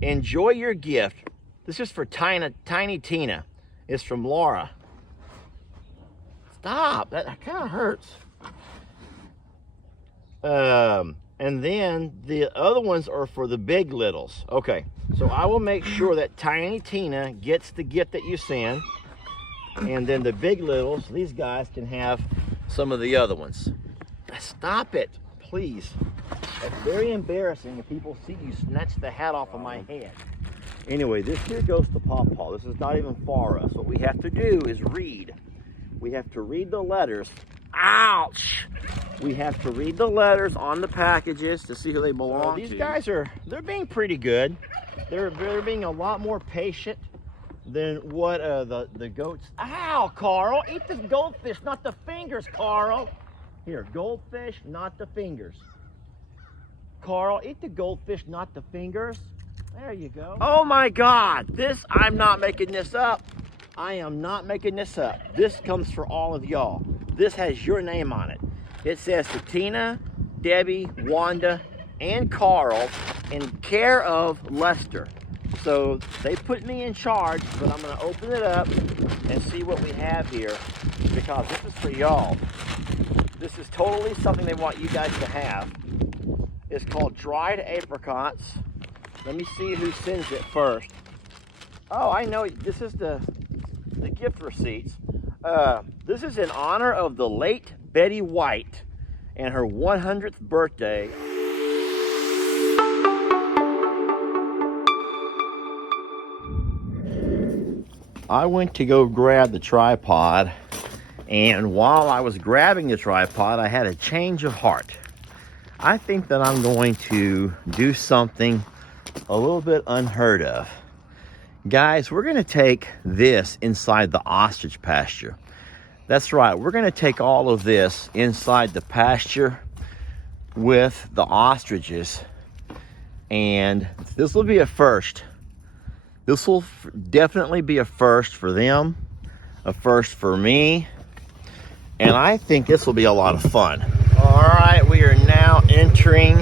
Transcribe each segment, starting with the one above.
Enjoy your gift. This is for Tiny Tina. It's from Laura. Stop, that kind of hurts. And then the other ones are for the big littles. Okay, so I will make sure that Tiny Tina gets the gift that you send. And then the big littles, these guys can have some of the other ones. Stop it, please. It's very embarrassing if people see you snatch the hat off of my head. Anyway, this here goes to Pawpaw. This is not even for us. What we have to do is read. We have to read the letters. Ouch! We have to read the letters on the packages to see who they belong to. These guys they're being pretty good. They're being a lot more patient than what the goats. Ow, Carl! Eat the goldfish, not the fingers, Carl. Here, goldfish, not the fingers. Carl, eat the goldfish, not the fingers. There you go. Oh my God! I'm not making this up. I am not making this up. This comes for all of y'all. This has your name on it. It says to Tina, Debbie, Wanda, and Carl in care of Lester. So they put me in charge, but I'm gonna open it up and see what we have here because this is for y'all. This is totally something they want you guys to have. It's called dried apricots. Let me see who sends it first. Oh, I know, this is the gift receipts. This is in honor of the late Betty White and her 100th birthday. I went to go grab the tripod, and while I was grabbing the tripod, I had a change of heart. I think that I'm going to do something a little bit unheard of. Guys, we're gonna take this inside the ostrich pasture. That's right, we're gonna take all of this inside the pasture with the ostriches, and this will be a first. This will definitely be a first for them, a first for me, and I think this will be a lot of fun. All right, we are now entering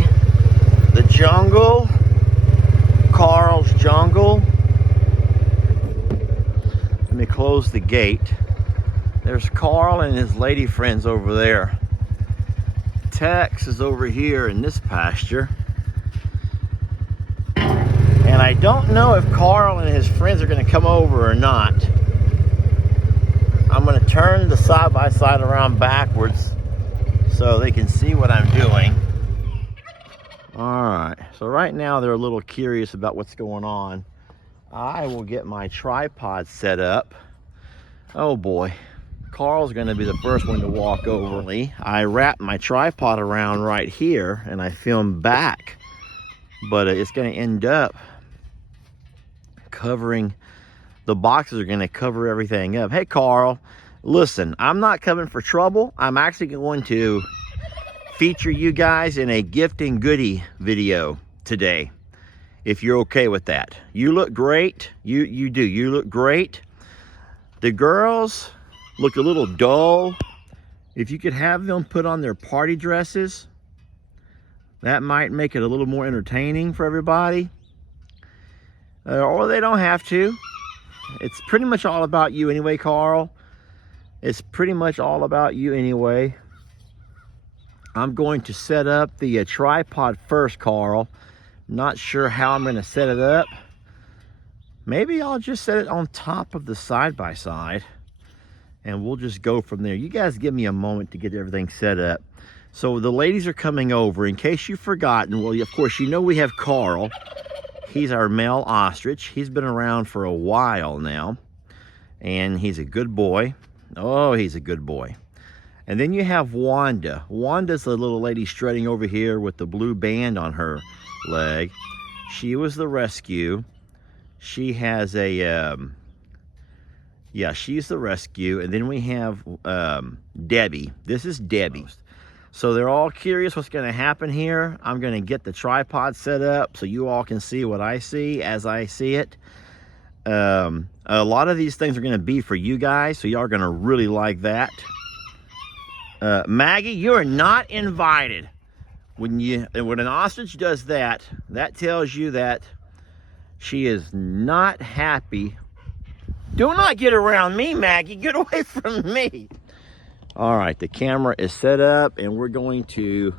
the jungle, Carl's jungle. Let me close the gate. There's Carl and his lady friends over there. Tex is over here in this pasture. And I don't know if Carl and his friends are going to come over or not. I'm going to turn the side-by-side around backwards so they can see what I'm doing. All right, so right now they're a little curious about what's going on. I will get my tripod set up. Oh boy, Carl's going to be the first one to walk over. I wrap my tripod around right here and I film back, but it's going to end up covering, the boxes are going to cover everything up. Hey Carl, listen, I'm not coming for trouble. I'm actually going to feature you guys in a gift and goodie video today, if you're okay with that. You look great. You do. You look great. The girls look a little dull. If you could have them put on their party dresses, that might make it a little more entertaining for everybody. Or they don't have to. It's pretty much all about you anyway, Carl. It's pretty much all about you anyway. I'm going to set up the tripod first, Carl. Not sure how I'm going to set it up. Maybe I'll just set it on top of the side-by-side and we'll just go from there. You guys give me a moment to get everything set up. So the ladies are coming over. In case you've forgotten, well, of course, you know we have Carl. He's our male ostrich. He's been around for a while now, and he's a good boy. Oh, he's a good boy. And then you have Wanda. Wanda's the little lady strutting over here with the blue band on her leg. She was the rescue. She has a, yeah, she's the rescue. And then we have Debbie. This is Debbie. So they're all curious what's going to happen here. I'm going to get the tripod set up so you all can see what I see as I see it. A lot of these things are going to be for you guys, so y'all are going to really like that. Maggie, you are not invited. When an ostrich does that, that tells you that She is not happy. Do not get around me, Maggie. Get away from me. All right, the camera is set up and we're going to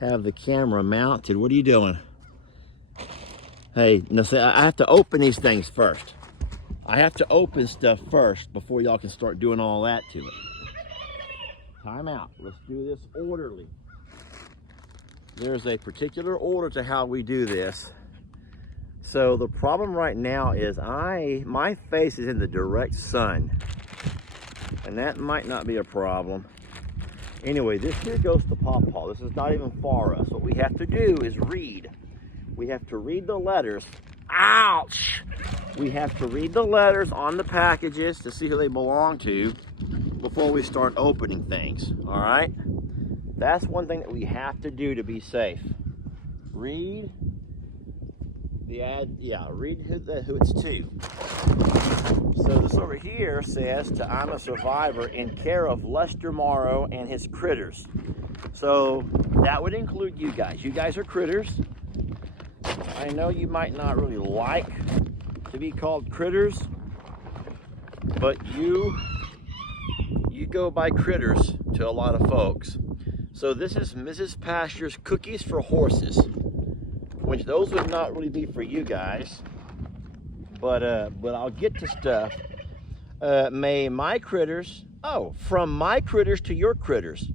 have the camera mounted. What are you doing? Hey, now see, I have to open these things first. I have to open stuff first before y'all can start doing all that to it. Time out. Let's do this orderly. There's a particular order to how we do this. So the problem right now is my face is in the direct sun. And that might not be a problem. Anyway, this here goes to Pawpaw. This is not even for us. What we have to do is read. We have to read the letters. Ouch! We have to read the letters on the packages to see who they belong to before we start opening things, all right? That's one thing that we have to do to be safe. Read the ad, yeah, read who it's to. So this over here says to I'm a Survivor in care of Lester Morrow and his critters. So that would include you guys. You guys are critters. I know you might not really like to be called critters, but you go by critters to a lot of folks. So this is Mrs. Pasture's cookies for horses, which those would not really be for you guys, but I'll get to stuff. May my critters, from my critters to your critters,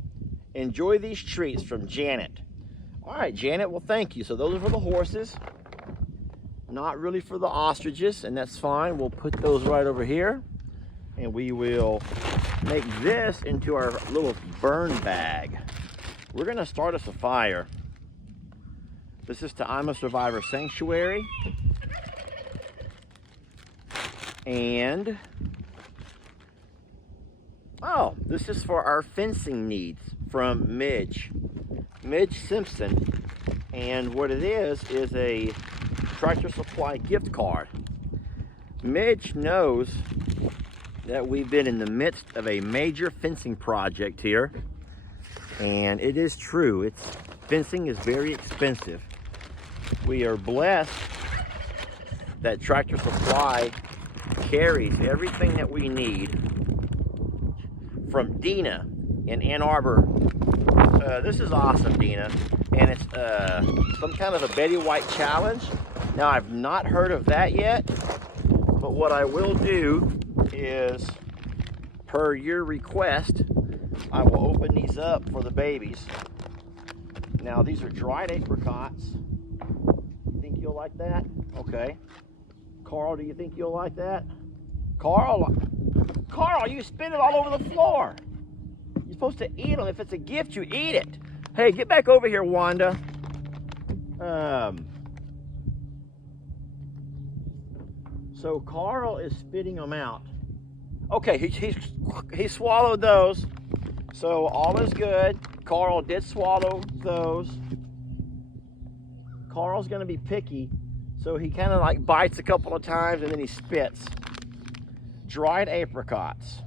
enjoy these treats from Janet. All right, Janet, well, thank you. So those are for the horses, not really for the ostriches, and that's fine. We'll put those right over here, and we will make this into our little burn bag. We're gonna start us a fire. This is to I'm a Survivor Sanctuary. And, this is for our fencing needs from Midge Simpson. And what it is a Tractor Supply gift card. Midge knows that we've been in the midst of a major fencing project here. And it is true, fencing is very expensive. We are blessed that Tractor Supply carries everything that we need from Dina in Ann Arbor. This is awesome, Dina. And it's some kind of a Betty White challenge. Now, I've not heard of that yet, but what I will do is, per your request, I will open these up for the babies. Now, these are dried apricots. You think you'll like that? Okay. Carl, do you think you'll like that? Carl, you spin it all over the floor. You're supposed to eat them. If it's a gift, you eat it. Hey, get back over here, Wanda. So Carl is spitting them out. Okay, he swallowed those. So all is good. Carl did swallow those. Carl's gonna be picky, so he kind of like bites a couple of times and then he spits. Dried apricots.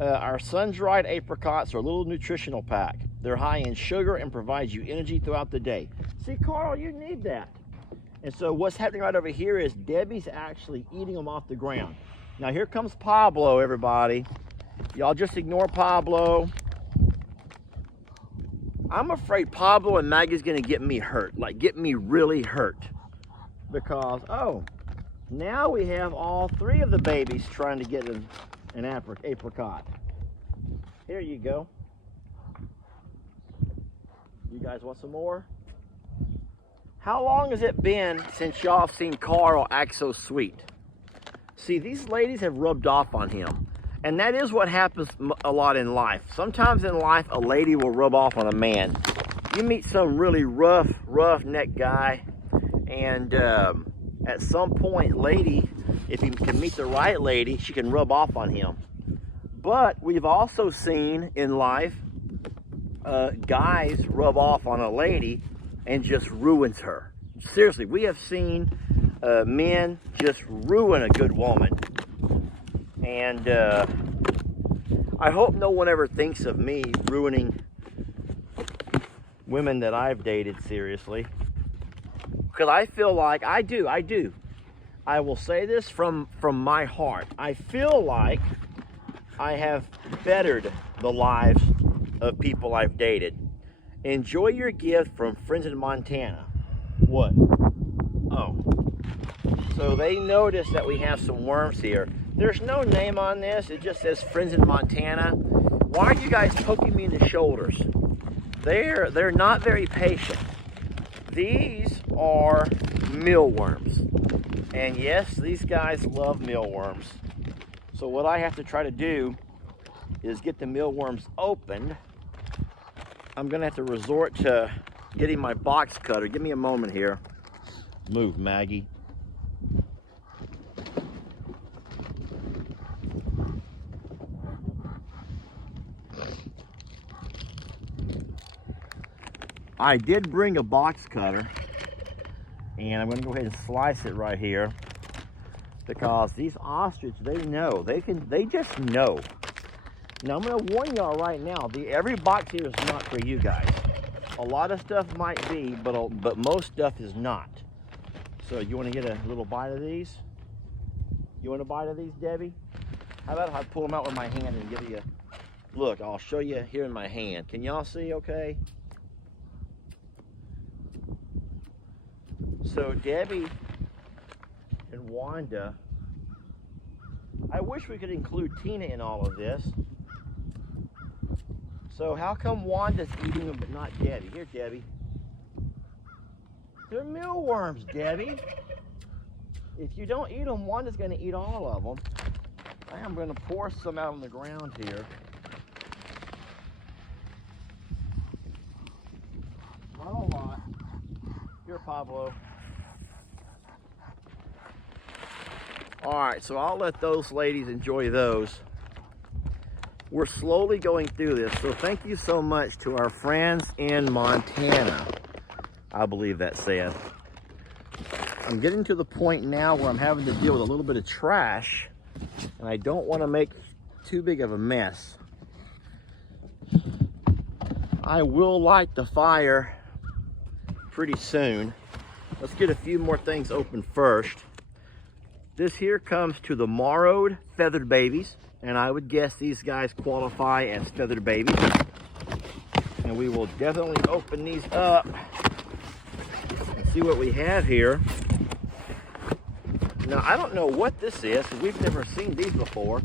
Our sun-dried apricots are a little nutritional pack. They're high in sugar and provide you energy throughout the day. See, Carl, you need that. And so what's happening right over here is Debbie's actually eating them off the ground. Now here comes Pablo, everybody. Y'all just ignore Pablo. I'm afraid Pablo and Maggie's gonna get me hurt, like get me really hurt. Because, now we have all three of the babies trying to get an apricot. Here you go. You guys want some more? How long has it been since y'all have seen Carl act so sweet? See, these ladies have rubbed off on him. And that is what happens a lot in life. Sometimes in life, a lady will rub off on a man. You meet some really rough neck guy, and at some point, lady, if you can meet the right lady, she can rub off on him. But we've also seen in life, guys rub off on a lady and just ruins her. Seriously, we have seen men just ruin a good woman. And I hope no one ever thinks of me ruining women that I've dated seriously. because I feel like I do. I will say this from my heart. I feel like I have bettered the lives of people I've dated. Enjoy your gift from friends in Montana. What? Oh. So they noticed that we have some worms here. There's no name on this. It just says friends in Montana. Why are you guys poking me in the shoulders? They're not very patient. These are mealworms. And yes, these guys love mealworms. So what I have to try to do is get the mealworms opened. I'm gonna have to resort to getting my box cutter. Give me a moment here. Move, Maggie. I did bring a box cutter, and I'm going to go ahead and slice it right here, because these ostrich, they know, they just know. Now I'm going to warn y'all right now, every box here is not for you guys. A lot of stuff might be, but most stuff is not. So you want to get a little bite of these? You want a bite of these, Debbie? How about if I pull them out with my hand and give you a look? I'll show you here in my hand. Can y'all see okay? So Debbie and Wanda, I wish we could include Tina in all of this. So how come Wanda's eating them but not Debbie? Here, Debbie. They're mealworms, Debbie. If you don't eat them, Wanda's going to eat all of them. I am going to pour some out on the ground here. Not a lot. Here, Pablo. All right, so I'll let those ladies enjoy those. We're slowly going through this, so thank you so much to our friends in Montana. I believe that said. I'm getting to the point now where I'm having to deal with a little bit of trash, and I don't want to make too big of a mess. I will light the fire pretty soon. Let's get a few more things open first. This here comes to the marrowed feathered babies, and I would guess these guys qualify as feathered babies. And we will definitely open these up and see what we have here. Now, I don't know what this is, because we've never seen these before.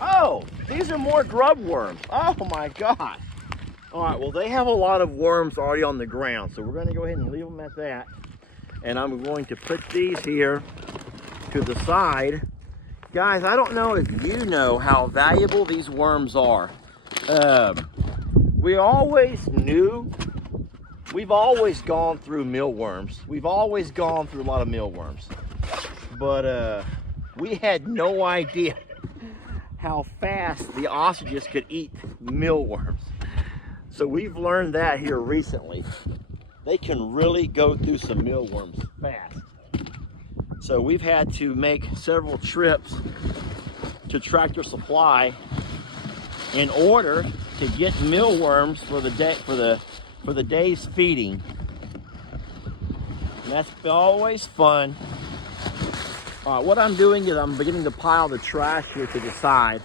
Oh, these are more grub worms. Oh my God. All right, well, they have a lot of worms already on the ground, so we're going to go ahead and leave them at that. And I'm going to put these here to the side. Guys, I don't know if you know how valuable these worms are. We always knew, we've always gone through mealworms. We've always gone through a lot of mealworms. But we had no idea how fast the ostriches could eat mealworms. So we've learned that here recently. They can really go through some mealworms fast. So we've had to make several trips to Tractor Supply in order to get mealworms for the day, for the day's feeding. And that's always fun. All right, what I'm doing is I'm beginning to pile the trash here to the side.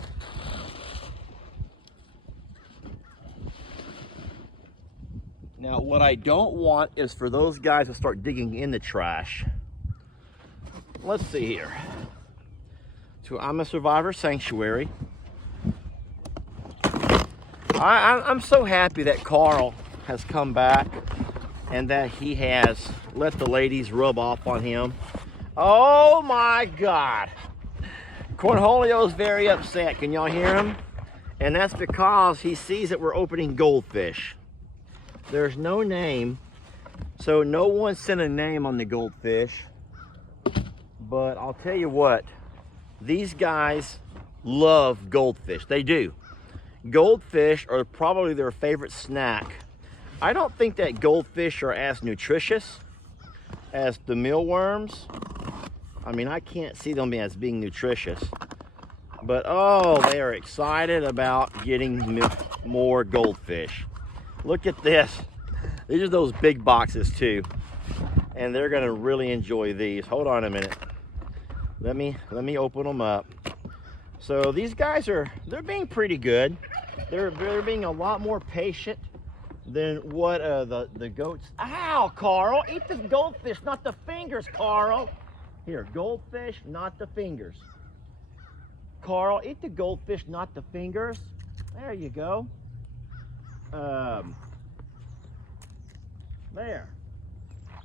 Now, what I don't want is for those guys to start digging in the trash. Let's see here. So I'm a Survivor Sanctuary. I'm so happy that Carl has come back and that he has let the ladies rub off on him. Oh my God. Cornholio is very upset. Can y'all hear him? And that's because he sees that we're opening goldfish. There's no name, so no one sent a name on the goldfish. But I'll tell you what, these guys love goldfish. They do. Goldfish are probably their favorite snack. I don't think that goldfish are as nutritious as the mealworms. I mean, I can't see them as being nutritious. But oh, they are excited about getting more goldfish. Look at this. These are those big boxes too. and they're gonna really enjoy these. Hold on a minute. Let me open them up. So these guys they're being pretty good. They're being a lot more patient than what the goats. Ow, Carl! Eat the goldfish, not the fingers, Carl. Here, goldfish, not the fingers. Carl, eat the goldfish, not the fingers. There you go. There.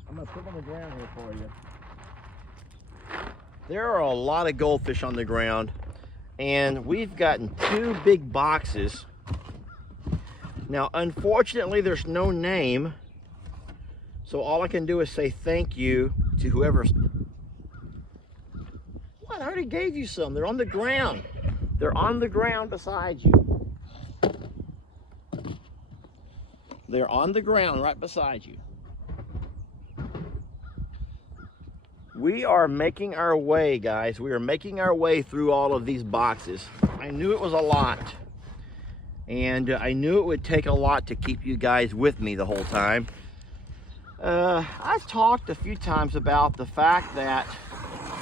I'm gonna put them on the ground here for you. There are a lot of goldfish on the ground, and we've gotten 2 big boxes. Now, unfortunately, there's no name, so all I can do is say thank you to whoever's... What? I already gave you some. They're on the ground. They're on the ground beside you. They're on the ground right beside you. We are making our way, guys. We are making our way through all of these boxes. I knew it was a lot. And I knew it would take a lot to keep you guys with me the whole time. I've talked a few times about the fact that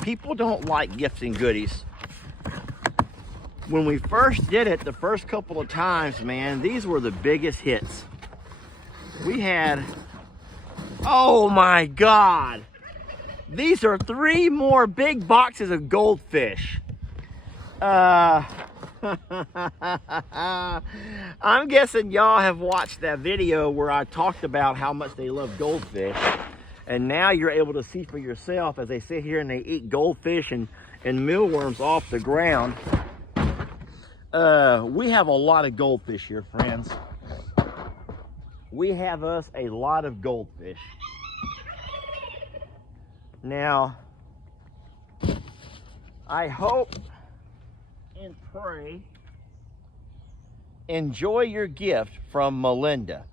people don't like gifts and goodies. When we first did it, the first couple of times, man, these were the biggest hits. We had, oh my God, these are 3 more big boxes of goldfish. I'm guessing y'all have watched that video where I talked about how much they love goldfish, and now you're able to see for yourself as they sit here and they eat goldfish and mealworms off the ground. We have a lot of goldfish here, friends. We have us a lot of goldfish. Now, I hope and pray enjoy your gift from Melinda.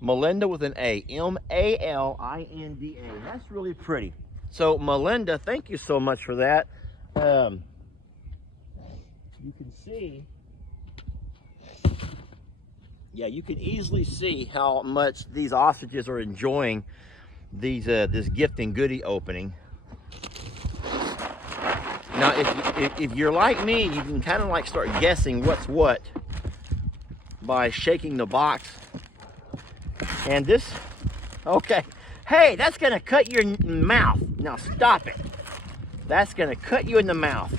Melinda with an A, M-A-L-I-N-D-A. That's really pretty. So Melinda, thank you so much for that. You can see, yeah, you can easily see how much these ostriches are enjoying these this gift and goodie opening. Now, if you're like me, you can kind of like start guessing what's what by shaking the box. And this, okay, hey, that's gonna cut your mouth. Now stop it. That's gonna cut you in the mouth.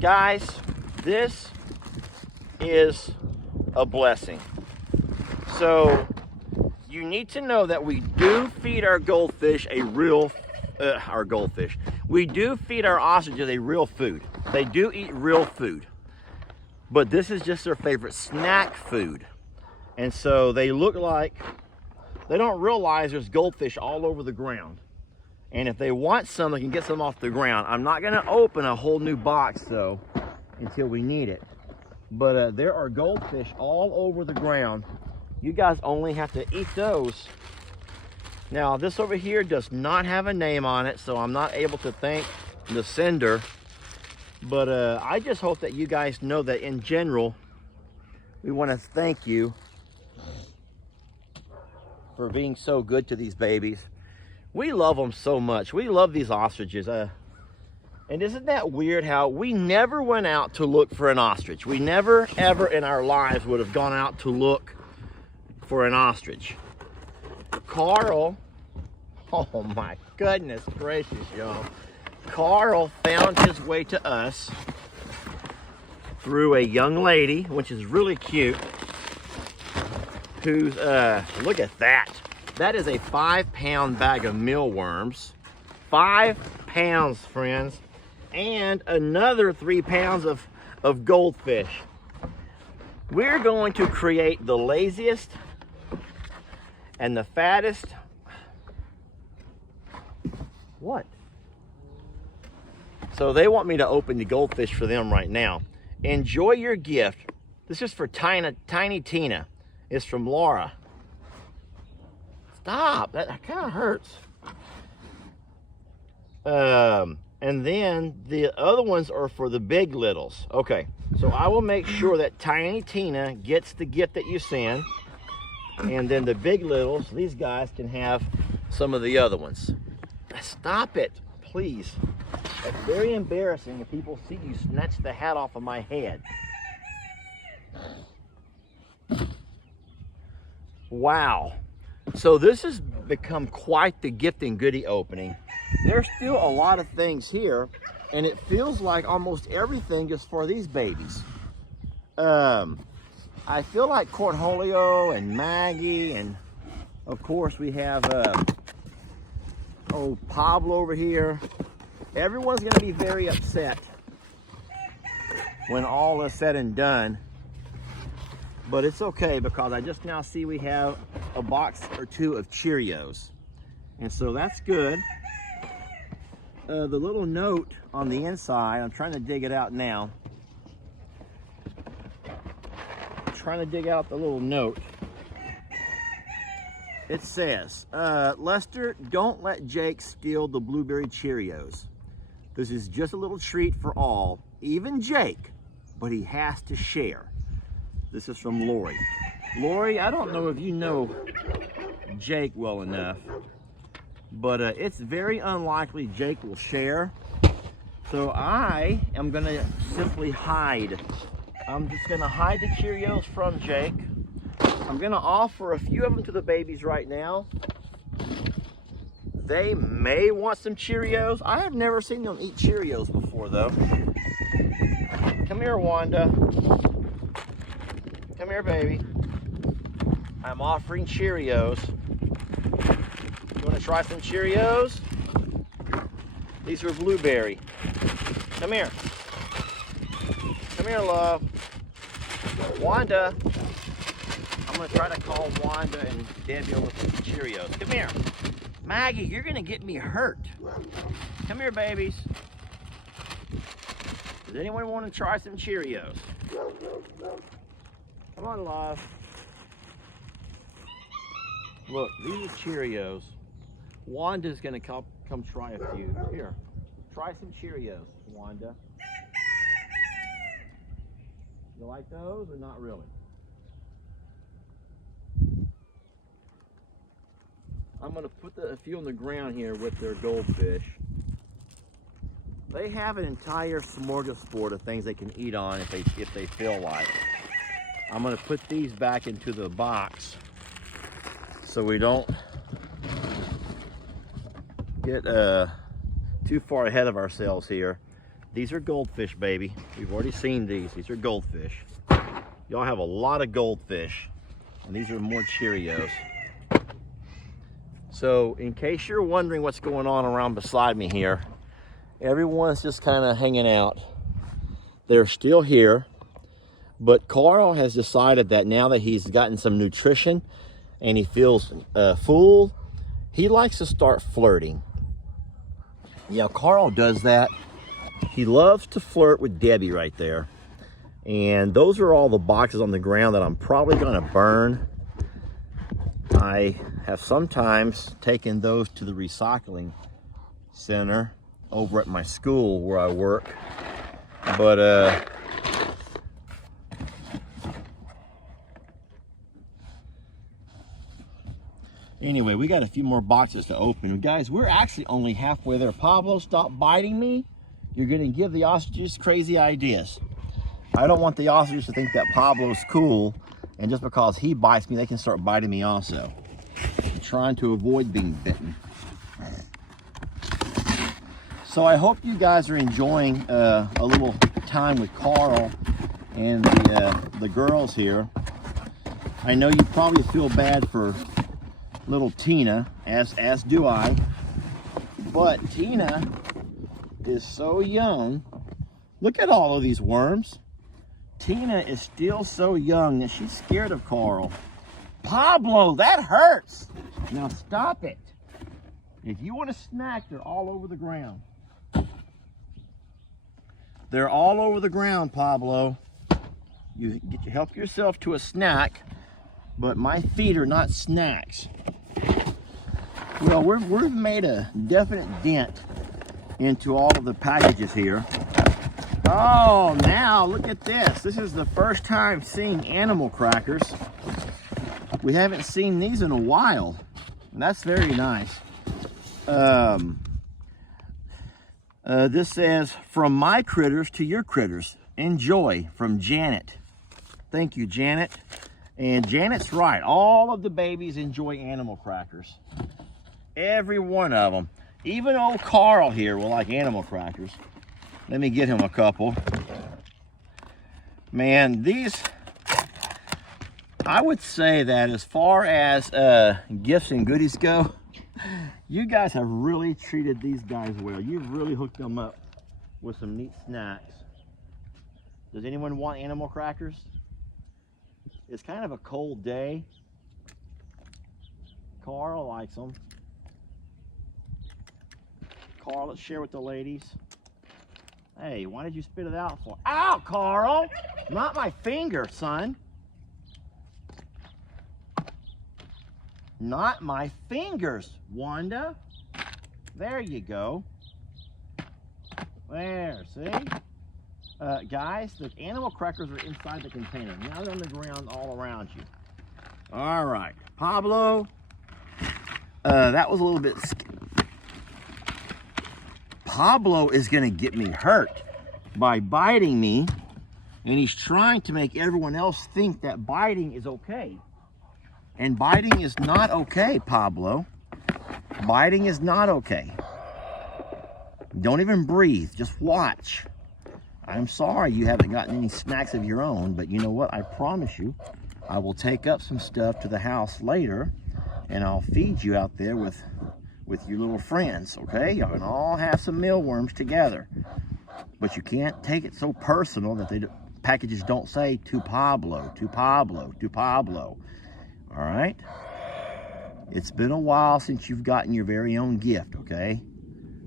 Guys, this is a blessing. So you need to know that we do feed our goldfish a real we do feed our ostriches a real food. They do eat real food, but this is just their favorite snack food. And so they look like, they don't realize there's goldfish all over the ground. And if they want some, they can get some off the ground. I'm not gonna open a whole new box though until we need it. But there are goldfish all over the ground. You guys only have to eat those. Now, this over here does not have a name on it, so I'm not able to thank the sender. But I just hope that you guys know that in general, we want to thank you for being so good to these babies. We love them so much. We love these ostriches. And isn't that weird how we never went out to look for an ostrich? We never, ever in our lives would have gone out to look for an ostrich. Carl, oh my goodness gracious, y'all. Carl found his way to us through a young lady, which is really cute, who's, look at that. That is a 5-pound bag of mealworms. 5 pounds, friends. And another 3 pounds of goldfish. We're going to create the laziest and the fattest. What? So they want me to open the goldfish for them right now. Enjoy your gift. This is for Tiny Tina. It's from Laura. Stop, that kind of hurts. And then the other ones are for the big littles. Okay, so I will make sure that Tiny Tina gets the gift that you send. And then the big littles, these guys can have some of the other ones. Stop it, please. It's very embarrassing if people see you snatch the hat off of my head. Wow. So this has become quite the gift and goodie opening. There's still a lot of things here, and it feels like almost everything is for these babies. I feel like Cornholio and Maggie, and of course we have Pablo over here. Everyone's going to be very upset when all is said and done, but it's okay because I just now see we have a box or two of Cheerios, and so that's good. The little note on the inside, I'm trying to dig it out now. Trying to dig out the little note. It says, Lester, don't let Jake steal the blueberry Cheerios. This is just a little treat for all, even Jake, but he has to share. This is from Lori. Lori, I don't know if you know Jake well enough, but it's very unlikely Jake will share. So I am gonna simply hide. I'm just gonna hide the Cheerios from Jake. I'm gonna offer a few of them to the babies right now. They may want some Cheerios. I have never seen them eat Cheerios before though. Come here, Wanda. Come here, baby. I'm offering Cheerios. You wanna try some Cheerios? These are blueberry. Come here. Come here, love. Wanda. I'm gonna try to call Wanda and Debbie over for the Cheerios. Come here. Maggie, you're gonna get me hurt. Come here, babies. Does anyone want to try some Cheerios? Come on, love. Look, these are Cheerios. Wanda's gonna come try a few. Here, try some Cheerios, Wanda. You like those or not really? I'm gonna put a few on the ground here with their goldfish. They have an entire smorgasbord of things they can eat on if they feel like. I'm gonna put these back into the box so we don't get too far ahead of ourselves here. These are goldfish, baby. We've already seen these. These are goldfish. Y'all have a lot of goldfish, and these are more Cheerios. So in case you're wondering what's going on around beside me here, everyone's just kind of hanging out. They're still here, but Carl has decided that now that he's gotten some nutrition and he feels full, he likes to start flirting. Yeah, Carl does that. He loves to flirt with Debbie right there. And those are all the boxes on the ground that I'm probably gonna burn. I have sometimes taken those to the recycling center over at my school where I work. But anyway, we got a few more boxes to open. Guys, we're actually only halfway there. Pablo, stop biting me. You're gonna give the ostriches crazy ideas. I don't want the ostriches to think that Pablo's cool, and just because he bites me, they can start biting me also. I'm trying to avoid being bitten. So I hope you guys are enjoying a little time with Carl and the girls here. I know you probably feel bad for little Tina, as do I, but Tina is so young. Look at all of these worms. Tina is still so young that she's scared of Carl. Pablo, that hurts. Now stop it. If you want a snack, they're all over the ground. They're all over the ground, Pablo. You help yourself to a snack, but my feet are not snacks. Well, we've made a definite dent into all of the packages here. Oh, now look at this. This is the first time seeing animal crackers. We haven't seen these in a while. And that's very nice. This says, from my critters to your critters. Enjoy, from Janet. Thank you, Janet. And Janet's right. All of the babies enjoy animal crackers. Every one of them. Even old Carl here will like animal crackers. Let me get him a couple. Man, these, I would say that as far as gifts and goodies go, you guys have really treated these guys well. You've really hooked them up with some neat snacks. Does anyone want animal crackers? It's kind of a cold day. Carl likes them. Carl, let's share with the ladies. Hey, why did you spit it out for? Ow, Carl! Not my finger, son. Not my fingers, Wanda. There you go. There, see? Guys, the animal crackers are inside the container. Now they're on the ground all around you. All right, Pablo. That was a little bit... Pablo is going to get me hurt by biting me, and he's trying to make everyone else think that biting is okay. And biting is not okay, Pablo. Biting is not okay. Don't even breathe, just watch. I'm sorry you haven't gotten any snacks of your own, but you know what? I promise you, I will take up some stuff to the house later, and I'll feed you out there with your little friends, okay? Y'all can all have some mealworms together. But you can't take it so personal that packages don't say to Pablo, to Pablo, to Pablo. All right? It's been a while since you've gotten your very own gift, okay?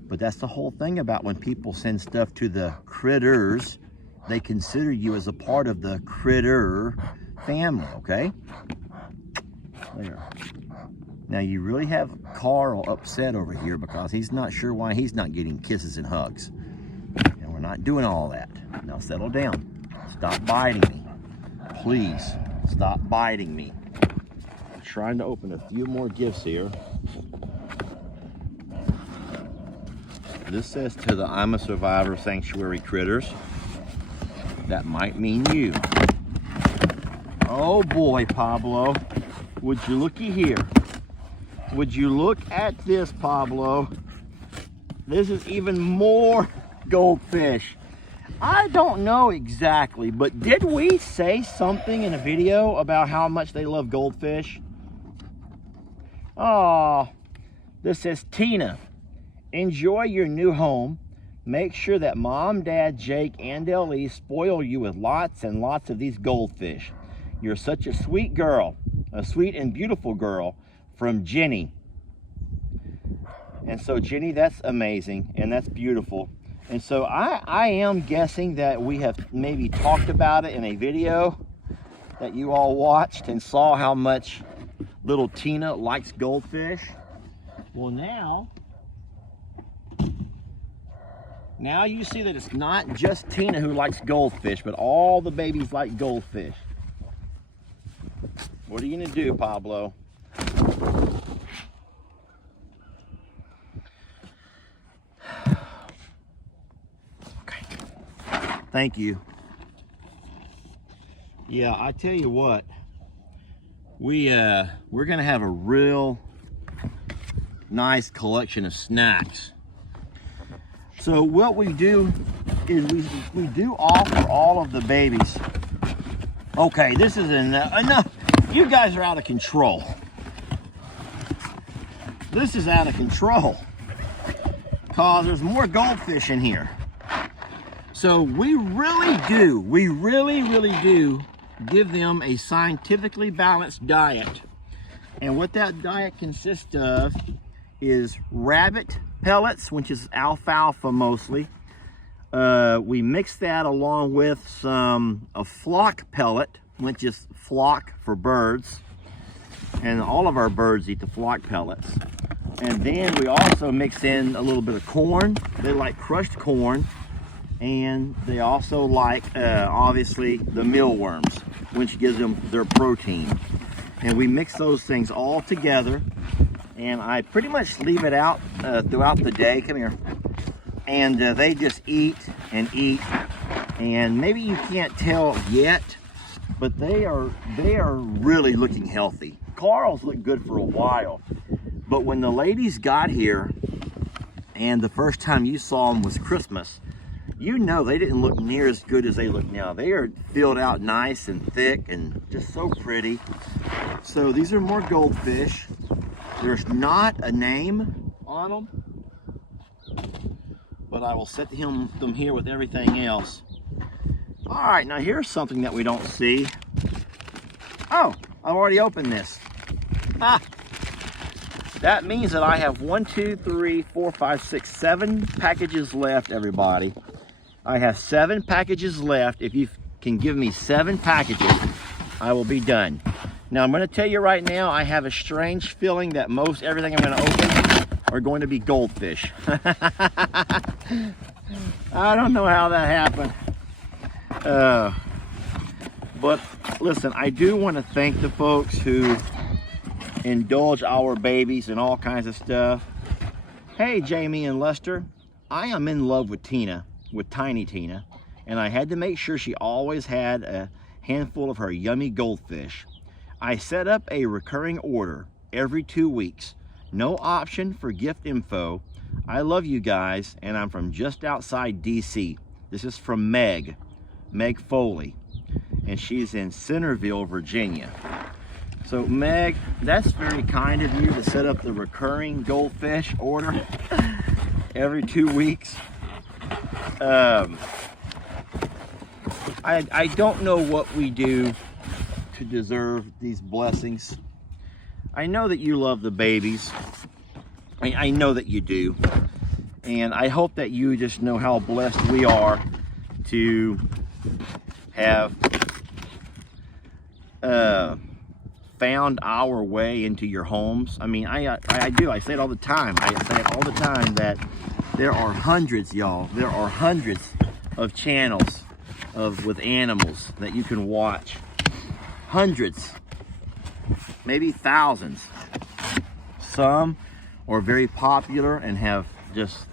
But that's the whole thing about when people send stuff to the critters, they consider you as a part of the critter family, okay? There. Now you really have Carl upset over here because he's not sure why he's not getting kisses and hugs. And we're not doing all that. Now settle down. Stop biting me. Please, stop biting me. I'm trying to open a few more gifts here. This says to the I'm a Survivor Sanctuary critters. That might mean you. Oh boy, Pablo. Would you looky here? Would you look at this, Pablo? This is even more goldfish. I don't know exactly, but did we say something in a video about how much they love goldfish? Oh, this says, Tina, enjoy your new home. Make sure that Mom, Dad, Jake, and Ellie spoil you with lots and lots of these goldfish. You're such a sweet girl, a sweet and beautiful girl. From Jenny. And so Jenny, that's amazing and that's beautiful. And so I am guessing that we have maybe talked about it in a video that you all watched and saw how much little Tina likes goldfish. Well, now you see that it's not just Tina who likes goldfish, but all the babies like goldfish. What are you gonna do, Pablo? Okay. Thank you. Yeah, I tell you what, we're gonna have a real nice collection of snacks. So what we do is we do offer all of the babies. Okay, this is enough. You guys are out of control. This is out of control because there's more goldfish in here. So we really do give them a scientifically balanced diet. And what that diet consists of is rabbit pellets, which is alfalfa mostly. We mix that along with a flock pellet, which is flock for birds. And all of our birds eat the flock pellets. And then we also mix in a little bit of corn. They like crushed corn. And they also like, obviously, the mealworms, which gives them their protein. And we mix those things all together, and I pretty much leave it out throughout the day. Come here. And they just eat and eat, and maybe you can't tell yet, but they are really looking healthy. Carl's looked good for a while, but when the ladies got here and the first time you saw them was Christmas, you know they didn't look near as good as they look now. They are filled out nice and thick and just so pretty. So these are more goldfish. There's not a name on them, but I will set them here with everything else. All right, now here's something that we don't see. Oh, I've already opened this. Ah, that means that I have 1, 2, 3, 4, 5, 6, 7 packages left, everybody. I have 7 packages left. If you can give me 7 packages, I will be done. Now I'm going to tell you right now, I have a strange feeling that most everything I'm going to open are going to be goldfish. I don't know how that happened. But listen, I do want to thank the folks who indulge our babies and all kinds of stuff. Hey, Jamie and Lester, I am in love with Tina, with Tiny Tina, and I had to make sure she always had a handful of her yummy goldfish. I set up a recurring order every 2 weeks. No option for gift info. I love you guys, and I'm from just outside DC. This is from Meg Foley, and she's in Centerville, Virginia. So Meg, that's very kind of you to set up the recurring goldfish order every 2 weeks. I don't know what we do to deserve these blessings. I know that you love the babies. I know that you do. And I hope that you just know how blessed we are to have found our way into your homes. I mean, I do. I say it all the time. I say it all the time that there are hundreds, y'all. There are hundreds of channels with animals that you can watch. Hundreds, maybe thousands. Some are very popular and have just,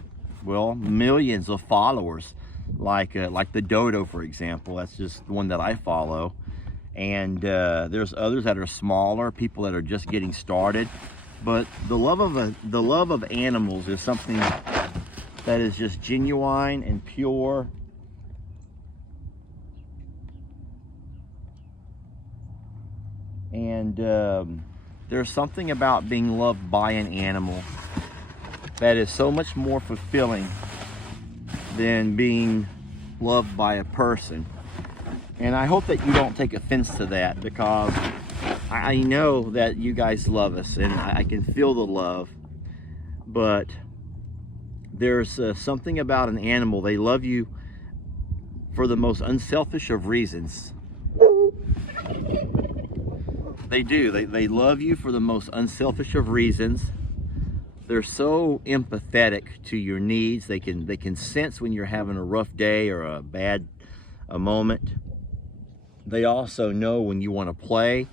well, millions of followers, like the dodo, for example. That's just the one that I follow. And there's others that are smaller, people that are just getting started. But the love of animals is something that is just genuine and pure. And there's something about being loved by an animal that is so much more fulfilling than being loved by a person. And I hope that you don't take offense to that, because I know that you guys love us, and I can feel the love. But there's something about an animal. They love you for the most unselfish of reasons. They do. They love you for the most unselfish of reasons. They're so empathetic to your needs. They can sense when you're having a rough day or a moment. They also know when you want to play,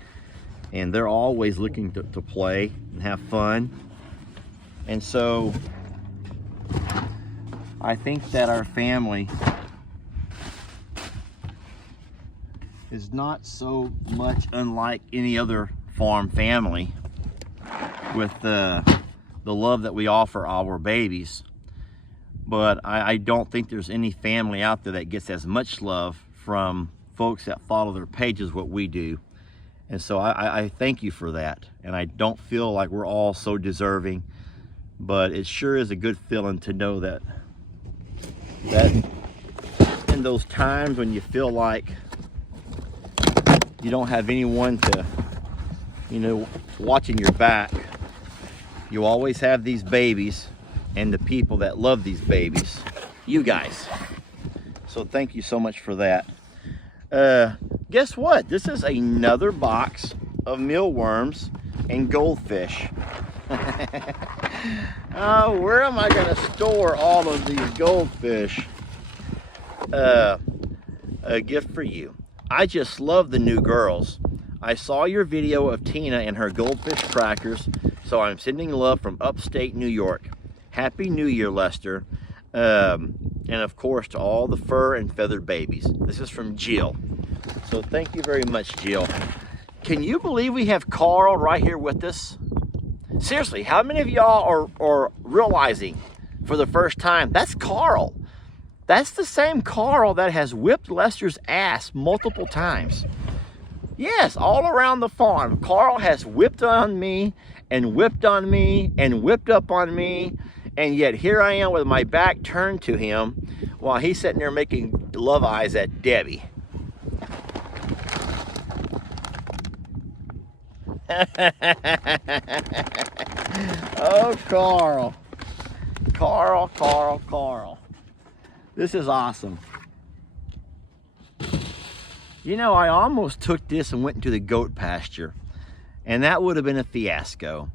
and they're always looking to play and have fun. And so I think that our family is not so much unlike any other farm family with the love that we offer our babies. But I don't think there's any family out there that gets as much love from folks that follow their pages what we do. And so I thank you for that. And I don't feel like we're all so deserving, but it sure is a good feeling to know that in those times when you feel like you don't have anyone to, watching your back, you always have these babies and the people that love these babies, you guys. So thank you so much for that. Guess what? This is another box of mealworms and goldfish. Oh, where am I going to store all of these goldfish? A gift for you. I just love the new girls. I saw your video of Tina and her goldfish crackers, so I'm sending love from upstate New York. Happy New Year, Lester. And of course to all the fur and feathered babies. This is from Jill. So thank you very much, Jill. Can you believe we have Carl right here with us? Seriously, how many of y'all are realizing for the first time, that's Carl. That's the same Carl that has whipped Lester's ass multiple times. Yes, all around the farm, Carl has whipped on me and whipped on me and whipped up on me, and yet here I am with my back turned to him while he's sitting there making love eyes at Debbie. Oh, Carl. Carl, Carl, Carl. This is awesome. You know, I almost took this and went into the goat pasture, and that would have been a fiasco.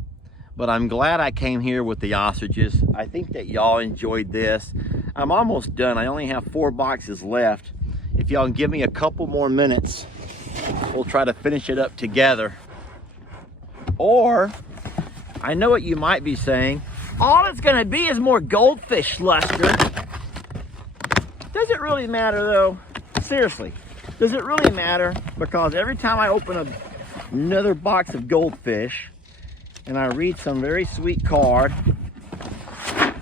But I'm glad I came here with the ostriches. I think that y'all enjoyed this. I'm almost done. I only have 4 boxes left. If y'all can give me a couple more minutes, we'll try to finish it up together. Or, I know what you might be saying. All it's gonna be is more goldfish, Lester. Does it really matter though? Seriously, does it really matter? Because every time I open another box of goldfish and I read some very sweet card,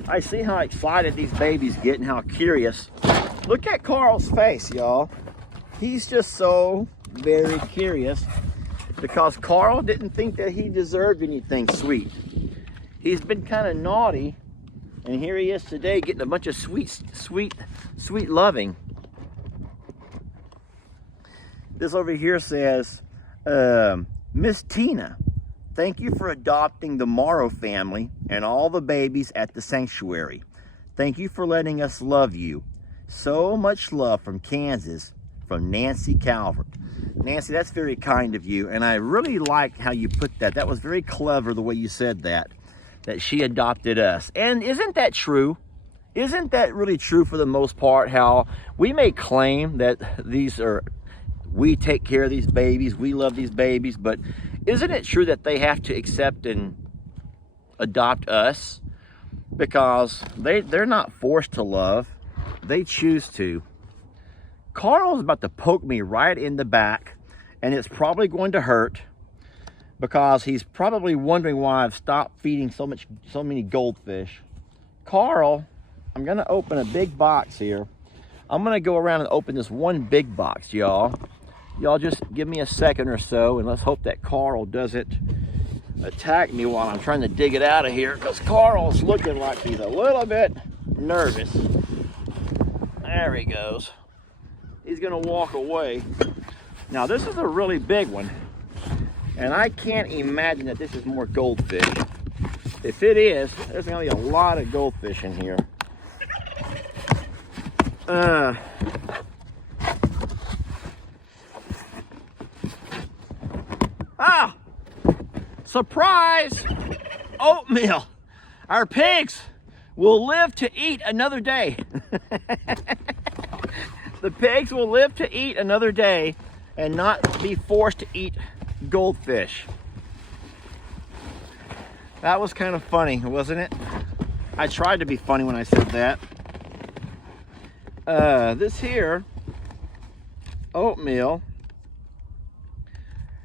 I see how excited these babies get and how curious. Look at Carl's face, y'all. He's just so very curious because Carl didn't think that he deserved anything sweet. He's been kind of naughty, and here he is today getting a bunch of sweet loving. This over here says, Miss Tina, thank you for adopting the Morrow family and all the babies at the sanctuary. Thank you for letting us love you. So much love from Kansas, from Nancy Calvert. Nancy, that's very kind of you, and I really like how you put that. That was very clever the way you said that she adopted us. And isn't that true? Isn't that really true for the most part, how we may claim that we take care of these babies, we love these babies, but isn't it true that they have to accept and adopt us? Because they're not forced to love, they choose to. Carl's about to poke me right in the back, and it's probably going to hurt because he's probably wondering why I've stopped feeding so many goldfish. Carl, I'm gonna open a big box here. I'm gonna go around and open this one big box, y'all. Y'all just give me a second or so, and let's hope that Carl doesn't attack me while I'm trying to dig it out of here, because Carl's looking like he's a little bit nervous. There he goes. He's gonna walk away. Now this is a really big one, and I can't imagine that this is more goldfish. If it is, there's gonna be a lot of goldfish in here. Ah! Surprise! Oatmeal! Our pigs will live to eat another day. The pigs will live to eat another day and not be forced to eat goldfish. That was kind of funny, wasn't it? I tried to be funny when I said that. This here, oatmeal,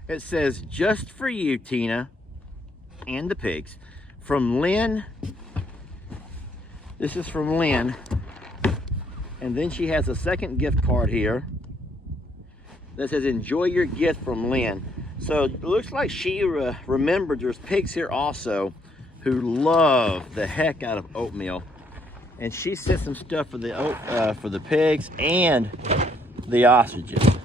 it says, just for you, Tina, and the pigs. From Lynn. This is from Lynn. And then she has a second gift card here that says, enjoy your gift from Lynn. So it looks like she remembered there's pigs here also who love the heck out of oatmeal. And she sent some stuff for the pigs and the ostriches.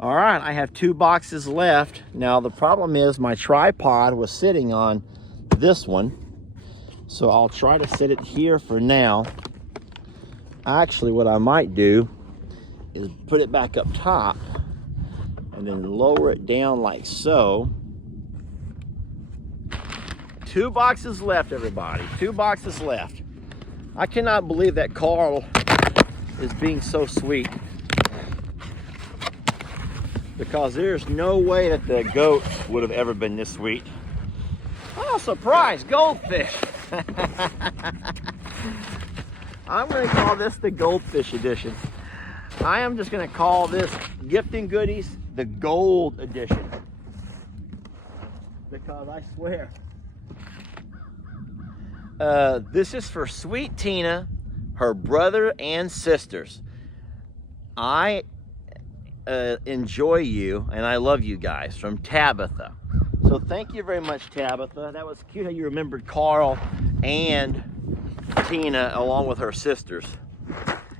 All right, I have 2 boxes left. Now the problem is my tripod was sitting on this one. So I'll try to set it here for now. Actually, what I might do is put it back up top and then lower it down like so. 2 boxes left, everybody. 2 boxes left. I cannot believe that Carl is being so sweet. because there's no way that the goats would have ever been this sweet. Oh, surprise, goldfish. I'm going to call this the goldfish edition. I am just going to call this gifting goodies the gold edition, because I swear this is for sweet Tina, her brother and sisters. I enjoy you and I love you guys, from Tabitha. So thank you very much, Tabitha. That was cute how you remembered Carl and Tina along with her sisters.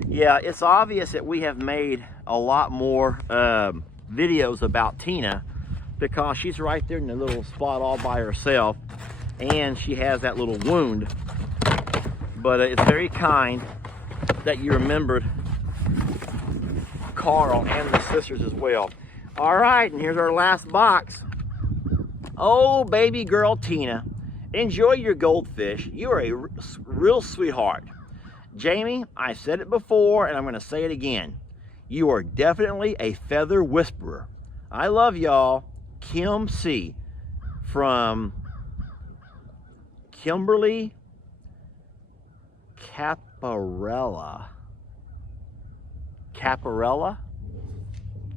Yeah, it's obvious that we have made a lot more videos about Tina, because she's right there in the little spot all by herself, and she has that little wound. But it's very kind that you remembered Carl and the sisters as well. All right, and here's our last box. Oh, baby girl Tina, enjoy your goldfish. You are a real sweetheart. Jamie, I said it before and I'm going to say it again. You are definitely a feather whisperer. I love y'all. Kim C. from Kimberly Caparella.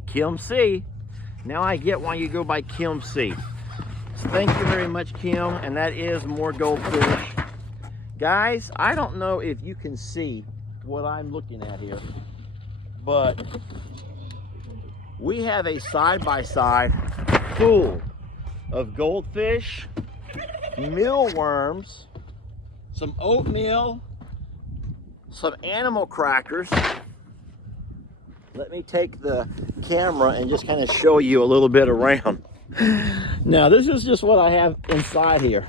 Kim C. Now I get why you go by Kim C. So thank you very much, Kim, and that is more goldfish. Guys, I don't know if you can see what I'm looking at here, but we have a side-by-side full of goldfish, mealworms, some oatmeal, some animal crackers. Let me take the camera and just kind of show you a little bit around. Now, this is just what I have inside here.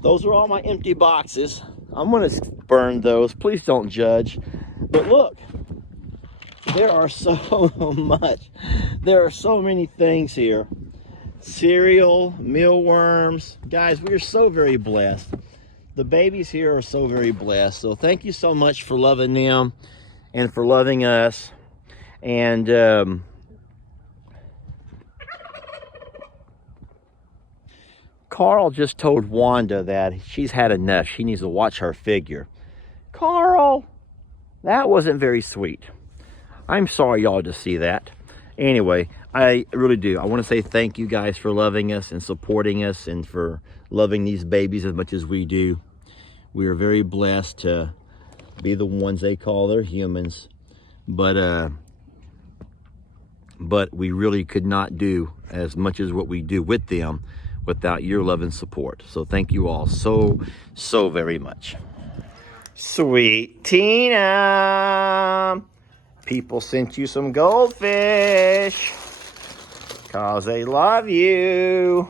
Those are all my empty boxes. I'm gonna burn those. Please don't judge. But look, there are so much. There are so many things here. Cereal, mealworms. Guys, we are so very blessed. The babies here are so very blessed. So thank you so much for loving them and for loving us. And Carl just told Wanda that she's had enough. She needs to watch her figure. Carl, that wasn't very sweet. I'm sorry y'all to see that. Anyway, I really do. I want to say thank you guys for loving us and supporting us and for loving these babies as much as we do. We are very blessed to be the ones they call their humans. But we really could not do as much as what we do with them without your love and support. So thank you all so very much. Sweet Tina, people sent you some goldfish because they love you.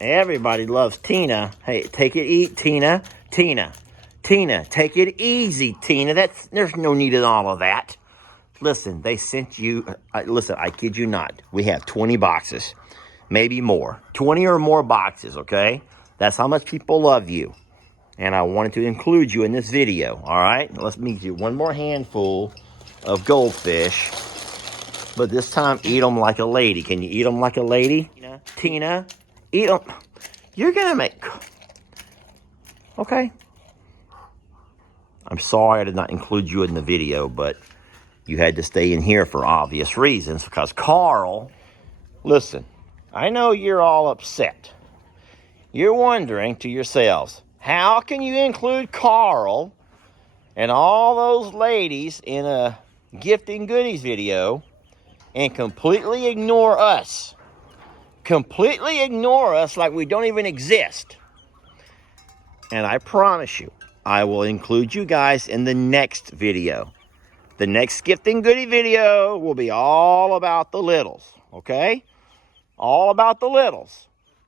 Everybody loves Tina. Hey, take it easy, Tina. Tina, take it easy, Tina. There's no need in all of that. Listen, they sent you, listen, I kid you not. We have 20 boxes, maybe more. 20 or more boxes, okay? That's how much people love you. And I wanted to include you in this video, all right? Let's make you one more handful of goldfish. But this time, eat them like a lady. Can you eat them like a lady? Tina, eat them. You're gonna make, okay. I'm sorry I did not include you in the video, but you had to stay in here for obvious reasons because Carl, listen, I know you're all upset. You're wondering to yourselves, how can you include Carl and all those ladies in a gifting goodies video and completely ignore us? Completely ignore us like we don't even exist. And I promise you, I will include you guys in the next video. The next gifting goodie video will be all about the littles, okay? All about the littles.